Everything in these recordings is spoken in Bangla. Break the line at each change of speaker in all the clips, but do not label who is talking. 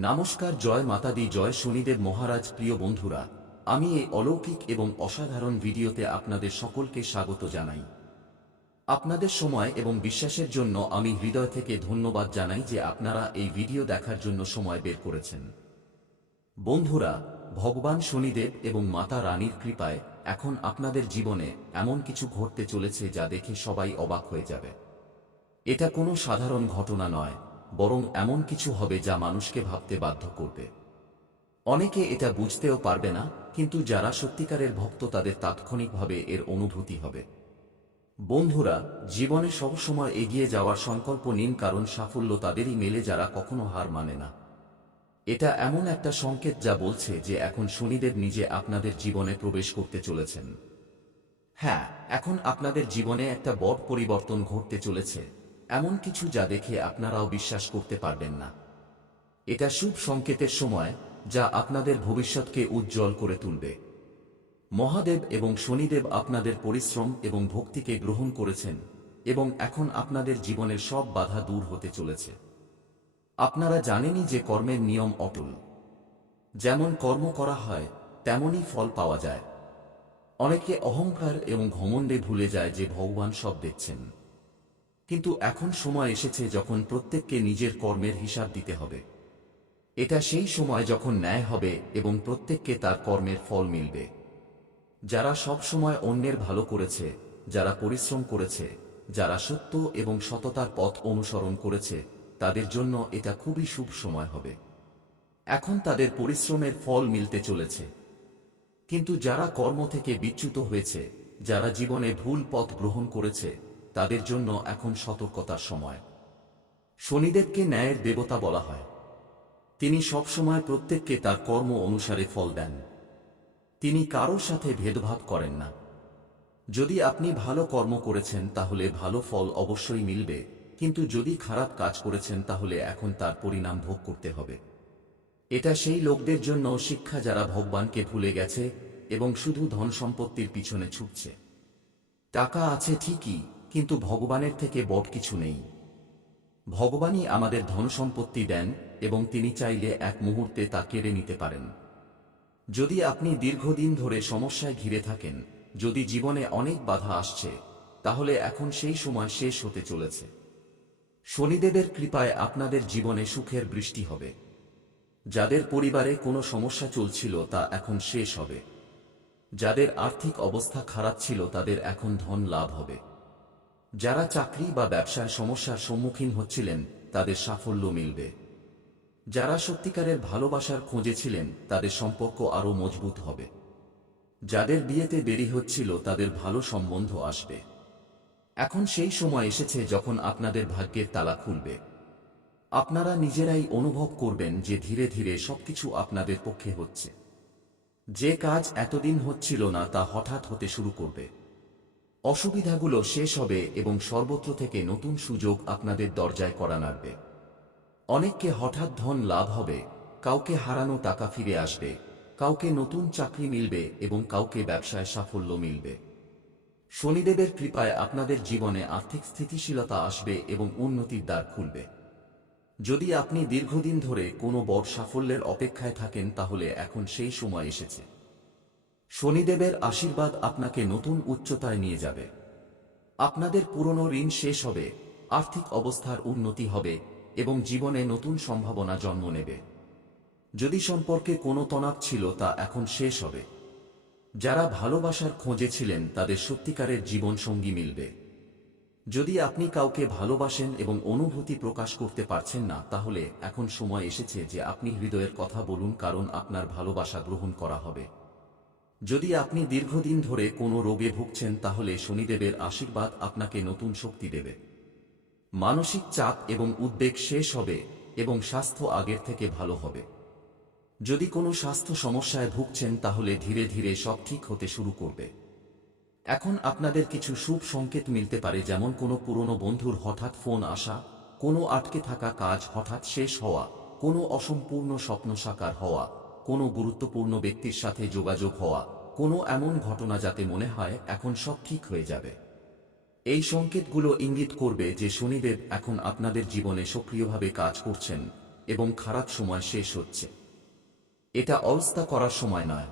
নমস্কার, জয় মাতাদি, জয় শনিদেব মহারাজ, প্রিয় বন্ধুরা। আমি এই অলৌকিক এবং অসাধারণ ভিডিওতে আপনাদের সকলকে স্বাগত জানাই। আপনাদের সময় এবং বিশ্বাসের জন্য আমি হৃদয় থেকে ধন্যবাদ জানাই যে আপনারা এই ভিডিও দেখার জন্য সময় বের করেছেন। বন্ধুরা, ভগবান শনিদেব এবং মাতা রানীর কৃপায় এখন আপনাদের জীবনে এমন কিছু ঘটতে চলেছে যা দেখে সবাই অবাক হয়ে যাবে। এটা কোনো সাধারণ ঘটনা নয়। বরং এমন কিছু হবে যা মানুষকে ভাবতে বাধ্য করবে। অনেকে এটা বুঝতেও পারবে না, কিন্তু যারা সত্যিকারের ভক্ত তাদের তাৎক্ষণিকভাবে এর অনুভূতি হবে। বন্ধুরা, জীবনে সবসময় এগিয়ে যাওয়ার সংকল্প নিন কারণ সাফল্য তাদেরই মেলে যারা কখনো হার মানে না। এটা এমন একটা সংকেত যা বলছে যে এখন শনিদেব নিজে আপনাদের জীবনে প্রবেশ করতে চলেছেন। হ্যাঁ এখন আপনাদের জীবনে একটা বড় পরিবর্তন ঘটতে চলেছে। এমন কিছু যা দেখে আপনারাও বিশ্বাস করতে পারবেন না। এটা শুভ সংকেতের সময়, যা আপনাদের ভবিষ্যৎকে উজ্জ্বল করে তুলবে। মহাদেব এবং শনিদেব আপনাদের পরিশ্রম এবং ভক্তিকে গ্রহণ করেছেন, এবং এখন আপনাদের জীবনের সব বাধা দূর হতে চলেছে। আপনারা জানেনই যে কর্মের নিয়ম অটল। যেমন কর্ম করা হয়, তেমনই ফল পাওয়া যায়। অনেকে অহংকার এবং ঘমণ্ডে ভুলে যায় যে ভগবান সব দেখছেন। কিন্তু এখন সময় এসেছে যখন প্রত্যেককে নিজের কর্মের হিসাব দিতে হবে। এটা সেই সময় যখন ন্যায় হবে এবং প্রত্যেককে তার কর্মের ফল মিলবে। যারা সব সময় অন্যের ভালো করেছে, যারা পরিশ্রম করেছে, যারা সত্য এবং সততার পথ অনুসরণ করেছে, তাদের জন্য এটা খুবই শুভ সময় হবে। এখন তাদের পরিশ্রমের ফল মিলতে চলেছে। কিন্তু যারা কর্ম থেকে বিচ্যুত হয়েছে, যারা জীবনে ভুল পথ গ্রহণ করেছে তাদের জন্য এখন সতর্কতার সময়। শনিদেবকে ন্যায়ের দেবতা বলা হয়। তিনি সবসময় প্রত্যেককে তার কর্ম অনুসারে ফল দেন। তিনি কারোর সাথে ভেদভাব করেন না। যদি আপনি ভালো কর্ম করেছেন, তাহলে ভালো ফল অবশ্যই মিলবে, কিন্তু যদি খারাপ কাজ করেছেন, তাহলে এখন তার পরিণাম ভোগ করতে হবে। এটা সেই লোকদের জন্য শিক্ষা যারা ভগবানকে ভুলে গেছে এবং শুধু ধন সম্পত্তির পিছনে ছুটছে। টাকা আছে ঠিকই কিন্তু ভগবানের থেকে বট কিছু নেই। ভগবানই আমাদের ধন সম্পত্তি দেন এবং তিনি চাইলে এক মুহূর্তে তা কেড়ে নিতে পারেন। যদি আপনি দীর্ঘদিন ধরে সমস্যায় ঘিরে থাকেন, যদি জীবনে অনেক বাধা আসছে, তাহলে এখন সেই সময় শেষ হতে চলেছে। শনিদেবের কৃপায় আপনাদের জীবনে সুখের বৃষ্টি হবে। যাদের পরিবারে কোনো সমস্যা চলছিল তা এখন শেষ হবে। যাদের আর্থিক অবস্থা খারাপ ছিল তাদের এখন ধন লাভ হবে। যারা চাকরি বা ব্যবসায় সমস্যার সম্মুখীন হচ্ছিলেন, তাদের সাফল্য মিলবে। যারা সত্যিকারের ভালোবাসার খোঁজে ছিলেন, তাদের সম্পর্ক আরও মজবুত হবে। যাদের বিয়েতে দেরি হচ্ছিল, তাদের ভালো সম্বন্ধ আসবে। এখন সেই সময় এসেছে যখন আপনাদের ভাগ্যের তালা খুলবে। আপনারা নিজেরাই অনুভব করবেন যে ধীরে ধীরে সবকিছু আপনাদের পক্ষে হচ্ছে। যে কাজ এতদিন হচ্ছিল না, তা হঠাৎ হতে শুরু করবে। অসুবিধাগুলো শেষ হবে এবং সর্বত্র থেকে নতুন সুযোগ আপনাদের দরজায় করা নাড়বে। অনেককে হঠাৎ ধন লাভ হবে, কাউকে হারানো টাকা ফিরে আসবে, কাউকে নতুন চাকরি মিলবে এবং কাউকে ব্যবসায় সাফল্য মিলবে। শনিদেবের কৃপায় আপনাদের জীবনে আর্থিক স্থিতিশীলতা আসবে এবং উন্নতির দ্বার খুলবে। যদি আপনি দীর্ঘদিন ধরে কোনো বড় সাফল্যের অপেক্ষায় থাকেন, তাহলে এখন সেই সময় এসেছে। শনিদেবের আশীর্বাদ আপনাকে নতুন উচ্চতায় নিয়ে যাবে। আপনাদের পুরনো ঋণ শেষ হবে, আর্থিক অবস্থার উন্নতি হবে এবং জীবনে নতুন সম্ভাবনা জন্ম নেবে। যদি সম্পর্কে কোনো তনাব ছিল তা এখন শেষ হবে। যারা ভালোবাসার খোঁজে ছিলেন, তাদের সত্যিকারের জীবন সঙ্গী মিলবে। যদি আপনি কাউকে ভালোবাসেন এবং অনুভূতি প্রকাশ করতে পারছেন না, তাহলে এখন সময় এসেছে যে আপনি হৃদয়ের কথা বলুন, কারণ আপনার ভালোবাসা গ্রহণ করা হবে। যদি আপনি দীর্ঘদিন ধরে কোনো রোগে ভুগছেন তাহলে শনিদেবের আশীর্বাদ আপনাকে নতুন শক্তি দেবে। মানসিক চাপ এবং উদ্বেগ শেষ হবে এবং স্বাস্থ্য আগের থেকে ভালো হবে। যদি কোনো স্বাস্থ্য সমস্যায় ভুগছেন তাহলে ধীরে ধীরে সব ঠিক হতে শুরু করবে। এখন আপনাদের কিছু শুভ সংকেত মিলতে পারে যেমন কোনো পুরনো বন্ধুর হঠাৎ ফোন আসা, কোনো আটকে থাকা কাজ হঠাৎ শেষ হওয়া, কোনো অসম্পূর্ণ স্বপ্ন সাকার হওয়া কোনো গুরুত্বপূর্ণ ব্যক্তির সাথে যোগাযোগ হওয়া, কোনো এমন ঘটনা যাতে মনে হয়, এখন সব ঠিক হয়ে যাবে। এই সংকেতগুলো ইঙ্গিত করবে যে শনিদেব এখন আপনাদের জীবনে সক্রিয়ভাবে কাজ করছেন এবং খারাপ সময় শেষ হচ্ছে। এটা অবস্থা করার সময় নয়।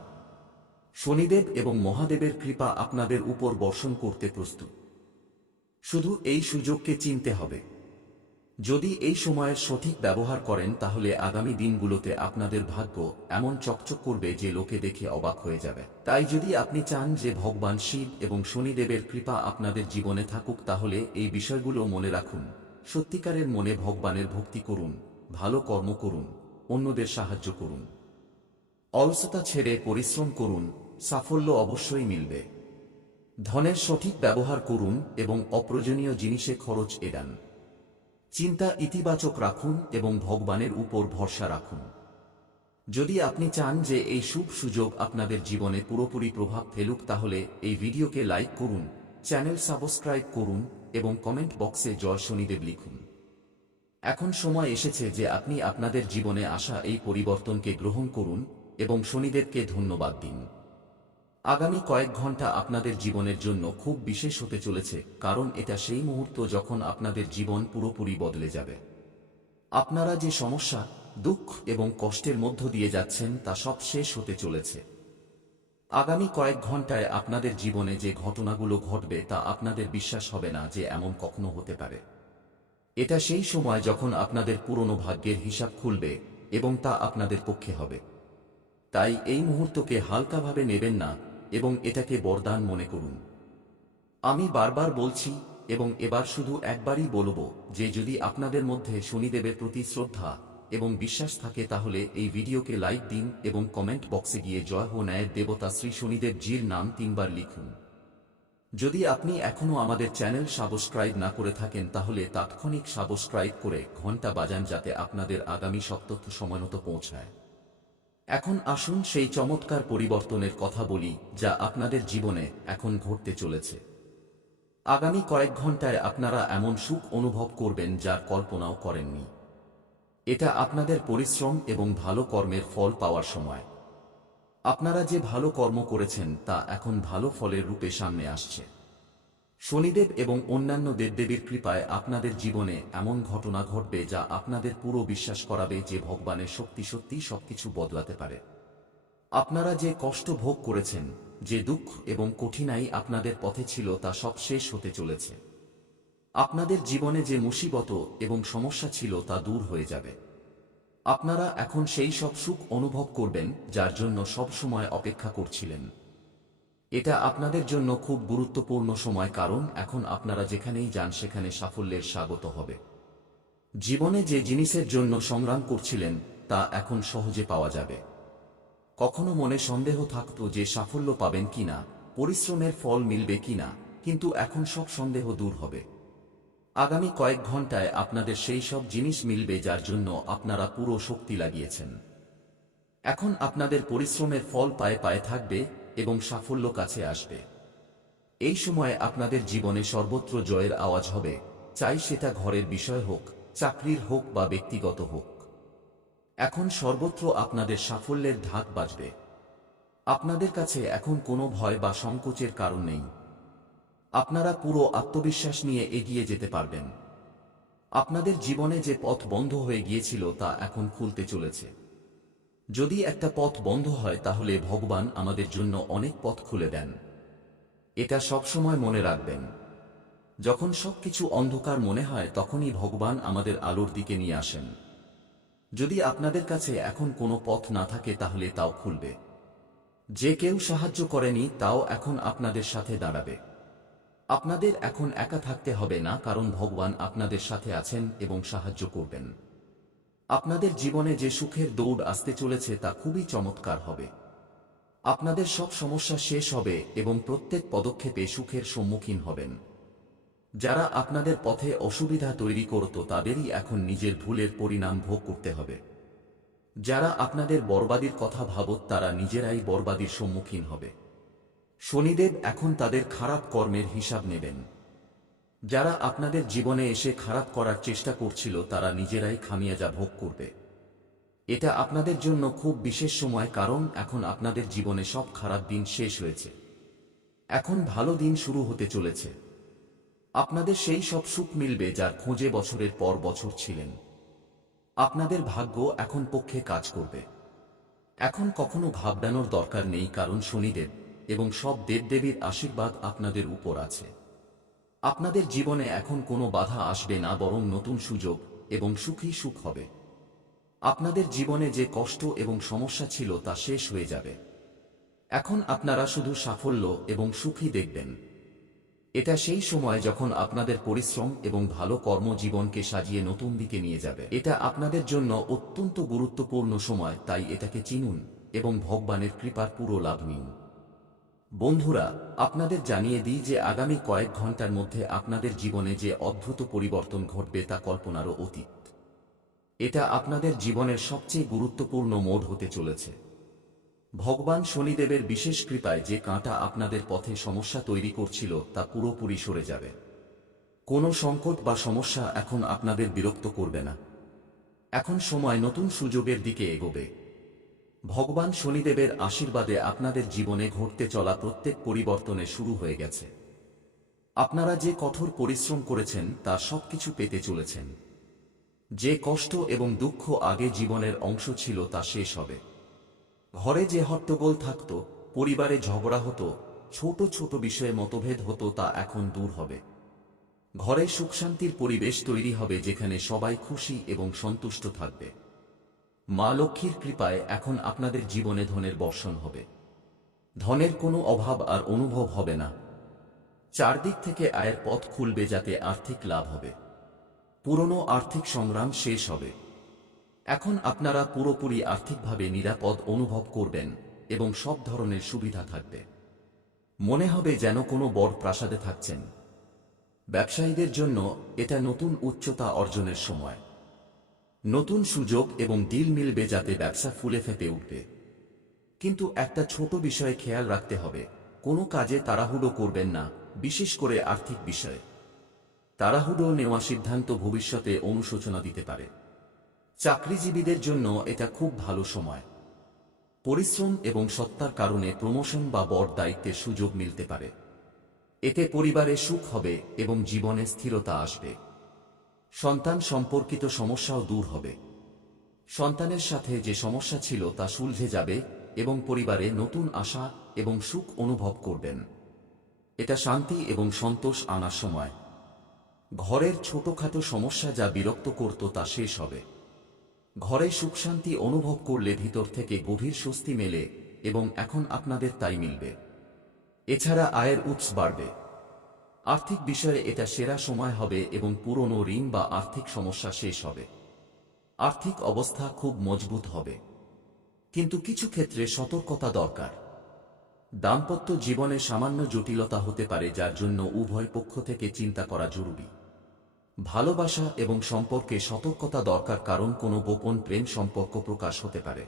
শনিদেব এবং মহাদেবের কৃপা আপনাদের উপর বর্ষণ করতে প্রস্তুত। শুধু এই সুযোগকে চিনতে হবে। যদি এই সময়ের সঠিক ব্যবহার করেন, তাহলে আগামী দিনগুলোতে আপনাদের ভাগ্য এমন চকচক করবে যে লোকে দেখে অবাক হয়ে যাবে। তাই যদি আপনি চান যে ভগবান শিব এবং শনিদেবের কৃপা আপনাদের জীবনে থাকুক, তাহলে এই বিষয়গুলো মনে রাখুন। সত্যিকারের মনে ভগবানের ভক্তি করুন, ভালো কর্ম করুন, অন্যদের সাহায্য করুন। অলসতা ছেড়ে পরিশ্রম করুন, সাফল্য অবশ্যই মিলবে। ধনের সঠিক ব্যবহার করুন এবং অপ্রয়োজনীয় জিনিসে খরচ এড়ান। চিন্তা ইতিবাচক রাখুন এবং ভগবানের উপর ভরসা রাখুন। যদি আপনি চান যে এই শুভ সুযোগ আপনাদের জীবনে পুরোপুরি প্রভাব ফেলুক, তাহলে এই ভিডিওকে লাইক করুন, চ্যানেল সাবস্ক্রাইব করুন এবং কমেন্ট বক্সে জয় শনিদেব লিখুন। এখন সময় এসেছে যে আপনি আপনাদের জীবনে আসা এই পরিবর্তনকে গ্রহণ করুন এবং শনিদেবকে ধন্যবাদ দিন। আগামী কয়েক ঘণ্টা আপনাদের জীবনের জন্য খুব বিশেষ হতে চলেছে, কারণ এটা সেই মুহূর্ত যখন আপনাদের জীবন পুরোপুরি বদলে যাবে। আপনারা যে সমস্যা, দুঃখ এবং কষ্টের মধ্য দিয়ে যাচ্ছেন তা সব শেষ হতে চলেছে। আগামী কয়েক ঘন্টায় আপনাদের জীবনে যে ঘটনাগুলো ঘটবে তা আপনাদের বিশ্বাস হবে না যে এমন কখনো হতে পারে। এটা সেই সময় যখন আপনাদের পুরনো ভাগ্যের হিসাব খুলবে এবং তা আপনাদের পক্ষে হবে। তাই এই মুহূর্তকে হালকাভাবে নেবেন না এবং এটাকে বরদান মনে করুন। আমি বারবার বলছি, এবং এবার শুধু একবারই বলব যে যদি আপনাদের মধ্যে শনিদেবের প্রতি শ্রদ্ধা এবং বিশ্বাস থাকে তাহলে এই ভিডিওকে লাইক দিন এবং কমেন্ট বক্সে গিয়ে জয় হো ন্যায়ের দেবতা শ্রী শনিদেব জির নাম তিনবার লিখুন। যদি আপনি এখনও আমাদের চ্যানেল সাবস্ক্রাইব না করে থাকেন তাহলে তাৎক্ষণিক সাবস্ক্রাইব করে ঘণ্টা বাজান যাতে আপনাদের আগামী সব সময়মতো পৌঁছায়। এখন আসুন সেই চমৎকার পরিবর্তনের কথা বলি, যা আপনাদের জীবনে এখন ঘটতে চলেছে। আগামী কয়েক ঘন্টায় আপনারা এমন সুখ অনুভব করবেন যার কল্পনাও করেননি। এটা আপনাদের পরিশ্রম এবং ভালো কর্মের ফল পাওয়ার সময়। আপনারা যে ভালো কর্ম করেছেন, তা এখন ভালো ফলের রূপে সামনে আসছে। শনিদেব এবং অন্যান্য দেবদেবীর কৃপায় আপনাদের জীবনে এমন ঘটনা ঘটবে যা আপনাদের পুরো বিশ্বাস করাবে যে ভগবানের শক্তি সত্যি সবকিছু বদলাতে পারে। আপনারা যে কষ্ট ভোগ করেছেন, যে দুঃখ এবং কঠিনাই আপনাদের পথে ছিল তা সব শেষ হতে চলেছে। আপনাদের জীবনে যে মুসিবত এবং সমস্যা ছিল তা দূর হয়ে যাবে। আপনারা এখন সেই সব সুখ অনুভব করবেন, যার জন্য সব সময় অপেক্ষা করছিলেন। এটা আপনাদের জন্য খুব গুরুত্বপূর্ণ সময়, কারণ এখন আপনারা যেখানেই যান সেখানে সাফল্যের স্বাগত হবে। জীবনে যে জিনিসের জন্য সংগ্রাম করছিলেন, তা এখন সহজে পাওয়া যাবে। কখনো মনে সন্দেহ থাকত যে সাফল্য পাবেন কিনা, পরিশ্রমের ফল মিলবে কিনা, কিন্তু এখন সব সন্দেহ দূর হবে। আগামী কয়েক ঘন্টায় আপনাদের সেই সব জিনিস মিলবে যার জন্য আপনারা পুরো শক্তি লাগিয়েছেন। এখন আপনাদের পরিশ্রমের ফল পায়ে পায়ে থাকবে এবং সাফল্য কাছে আসবে। এই সময়ে আপনাদের জীবনে সর্বত্র জয়ের আওয়াজ হবে, চাই সেটা ঘরের বিষয় হোক, চাকরির হোক বা ব্যক্তিগত হোক। এখন সর্বত্র আপনাদের সাফল্যের ঢাক বাজবে। আপনাদের কাছে এখন কোনো ভয় বা সংকোচের কারণ নেই। আপনারা পুরো আত্মবিশ্বাস নিয়ে এগিয়ে যেতে পারবেন। আপনাদের জীবনে যে পথ বন্ধ হয়ে গিয়েছিল তা এখন খুলতে চলেছে। যদি একটা পথ বন্ধ হয়, তাহলে ভগবান আমাদের জন্য অনেক পথ খুলে দেন। এটা সবসময় মনে রাখবেন। যখন সবকিছু অন্ধকার মনে হয়, তখনই ভগবান আমাদের আলোর দিকে নিয়ে আসেন। যদি আপনাদের কাছে এখন কোনো পথ না থাকে, তাহলে তাও খুলবে। যে কেউ সাহায্য করেনি, তাও এখন আপনাদের সাথে দাঁড়াবে। আপনাদের এখন একা থাকতে হবে না, কারণ ভগবান আপনাদের সাথে আছেন এবং সাহায্য করবেন। আপনাদের জীবনে যে সুখের দৌড় আসতে চলেছে তা খুবই চমৎকার হবে। আপনাদের সব সমস্যা শেষ হবে এবং প্রত্যেক পদক্ষেপে সুখের সম্মুখীন হবেন। যারা আপনাদের পথে অসুবিধা তৈরি করত তাদেরই এখন নিজের ভুলের পরিণাম ভোগ করতে হবে। যারা আপনাদের বরবাদির কথা ভাবত তারা নিজেরাই বরবাদির সম্মুখীন হবে। শনিদেব এখন তাদের খারাপ কর্মের হিসাব নেবেন। যারা আপনাদের জীবনে এসে খারাপ করার চেষ্টা করছিল, তারা নিজেরাই খামিয়াজা ভোগ করবে। এটা আপনাদের জন্য খুব বিশেষ সময়, কারণ এখন আপনাদের জীবনে সব খারাপ দিন শেষ হয়েছে। এখন ভালো দিন শুরু হতে চলেছে। আপনাদের সেই সব সুখ মিলবে যার খোঁজে বছরের পর বছর ছিলেন। আপনাদের ভাগ্য এখন পক্ষে কাজ করবে। এখন কখনো ভাবডানোর দরকার নেই, কারণ শনিদেব এবং সব দেবদেবীর আশীর্বাদ আপনাদের উপর আছে। আপনাদের জীবনে এখন কোনো বাধা আসবে না, বরং নতুন সুযোগ এবং সুখী সুখ হবে। আপনাদের জীবনে যে কষ্ট এবং সমস্যা ছিল তা শেষ হয়ে যাবে। এখন আপনারা শুধু সাফল্য এবং সুখী দেখবেন। এটা সেই সময় যখন আপনাদের পরিশ্রম এবং ভালো কর্মজীবনকে সাজিয়ে নতুন দিকে নিয়ে যাবে। এটা আপনাদের জন্য অত্যন্ত গুরুত্বপূর্ণ সময়, তাই এটাকে চিনুন এবং ভগবানের কৃপার পুরো লাভ নিন। বন্ধুরা, আপনাদের জানিয়ে দিই যে আগামী কয়েক ঘণ্টার মধ্যে আপনাদের জীবনে যে অদ্ভুত পরিবর্তন ঘটবে তা কল্পনারও অতীত। এটা আপনাদের জীবনের সবচেয়ে গুরুত্বপূর্ণ মোড় হতে চলেছে। ভগবান শনিদেবের বিশেষ কৃপায় যে কাঁটা আপনাদের পথে সমস্যা তৈরি করছিল তা পুরোপুরি সরে যাবে। কোনো সংকট বা সমস্যা এখন আপনাদের বিরক্ত করবে না। এখন সময় নতুন সুযোগের দিকে এগোবে। ভগবান শনিদেবের আশীর্বাদে আপনাদের জীবনে ঘটতে চলা প্রত্যেক পরিবর্তনে শুরু হয়ে গেছে। আপনারা যে কঠোর পরিশ্রম করেছেন, তা সবকিছু পেতে চলেছেন। যে কষ্ট এবং দুঃখ আগে জীবনের অংশ ছিল, তা শেষ হবে। ঘরে যে হট্টগোল থাকত, পরিবারে ঝগড়া হতো, ছোট ছোট বিষয়ে মতভেদ হতো, তা এখন দূর হবে। ঘরে সুখ শান্তির পরিবেশ তৈরি হবে, যেখানে সবাই খুশি এবং সন্তুষ্ট থাকবে। মা লক্ষ্মীর কৃপায় এখন আপনাদের জীবনে ধনের বর্ষণ হবে। ধনের কোনো অভাব আর অনুভব হবে না। চারদিক থেকে আয়ের পথ খুলবে যাতে আর্থিক লাভ হবে। পুরনো আর্থিক সংগ্রাম শেষ হবে। এখন আপনারা পুরোপুরি আর্থিকভাবে নিরাপদ অনুভব করবেন এবং সব ধরনের সুবিধা থাকবে। মনে হবে যেন কোনো বড় প্রাসাদে থাকছেন। ব্যবসায়ীদের জন্য এটা নতুন উচ্চতা অর্জনের সময়। নতুন সুযোগ এবং ডিল মিলবে যাতে ব্যবসা ফুলে ফেপে উঠবে। কিন্তু একটা ছোট বিষয়ে খেয়াল রাখতে হবে, কোনো কাজে তাড়াহুড়ো করবেন না, বিশেষ করে আর্থিক বিষয়ে। তাড়াহুড়ো নেওয়া সিদ্ধান্ত ভবিষ্যতে অনুশোচনা দিতে পারে। চাকরিজীবীদের জন্য এটা খুব ভালো সময়। পরিশ্রম এবং সত্তার কারণে প্রমোশন বা বড় দায়িত্বের সুযোগ মিলতে পারে। এতে পরিবারে সুখ হবে এবং জীবনে স্থিরতা আসবে। সন্তান সম্পর্কিত সমস্যাও দূর হবে। সন্তানের সাথে যে সমস্যা ছিল তা সুলঝে যাবে এবং পরিবারে নতুন আশা এবং সুখ অনুভব করবেন। এটা শান্তি এবং সন্তোষ আনার সময়। ঘরের ছোটখাটো সমস্যা যা বিরক্ত করত তা শেষ হবে। ঘরে সুখ শান্তি অনুভব করলে ভিতর থেকে গভীর স্বস্তি মেলে এবং এখন আপনাদের তাই মিলবে। এছাড়া আয়ের উৎস বাড়বে। আর্থিক বিষয়ে এটা সেরা সময় হবে এবং পুরনো ঋণ বা আর্থিক সমস্যা শেষ হবে। আর্থিক অবস্থা খুব মজবুত হবে। কিন্তু কিছু ক্ষেত্রে সতর্কতা দরকার। দাম্পত্য জীবনে সামান্য জটিলতা হতে পারে যার জন্য উভয় পক্ষ থেকে চিন্তা করা জরুরি। ভালোবাসা এবং সম্পর্কে সতর্কতা দরকার কারণ কোনো গোপন প্রেম সম্পর্ক প্রকাশ হতে পারে।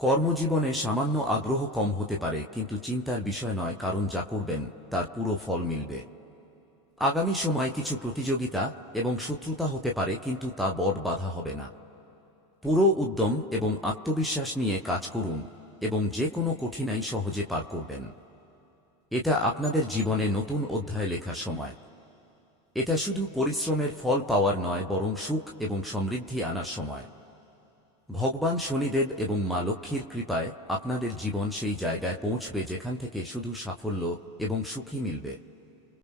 কর্মজীবনে সামান্য আগ্রহ কম হতে পারে, কিন্তু চিন্তার বিষয় নয়, কারণ যা করবেন, তার পুরো ফল মিলবে। আগামী সময় কিছু প্রতিযোগিতা এবং শত্রুতা হতে পারে, কিন্তু তা বড় বাধা হবে না। পুরো উদ্যম এবং আত্মবিশ্বাস নিয়ে কাজ করুন এবং যে কোনো কঠিনাই সহজে পার করবেন। এটা আপনাদের জীবনে নতুন অধ্যায় লেখার সময়। এটা শুধু পরিশ্রমের ফল পাওয়ার নয়, বরং সুখ এবং সমৃদ্ধি আনার সময়। ভগবান শনিদেব এবং মা লক্ষ্মীর কৃপায় আপনাদের জীবন সেই জায়গায় পৌঁছবে যেখান থেকে শুধু সাফল্য এবং সুখী মিলবে।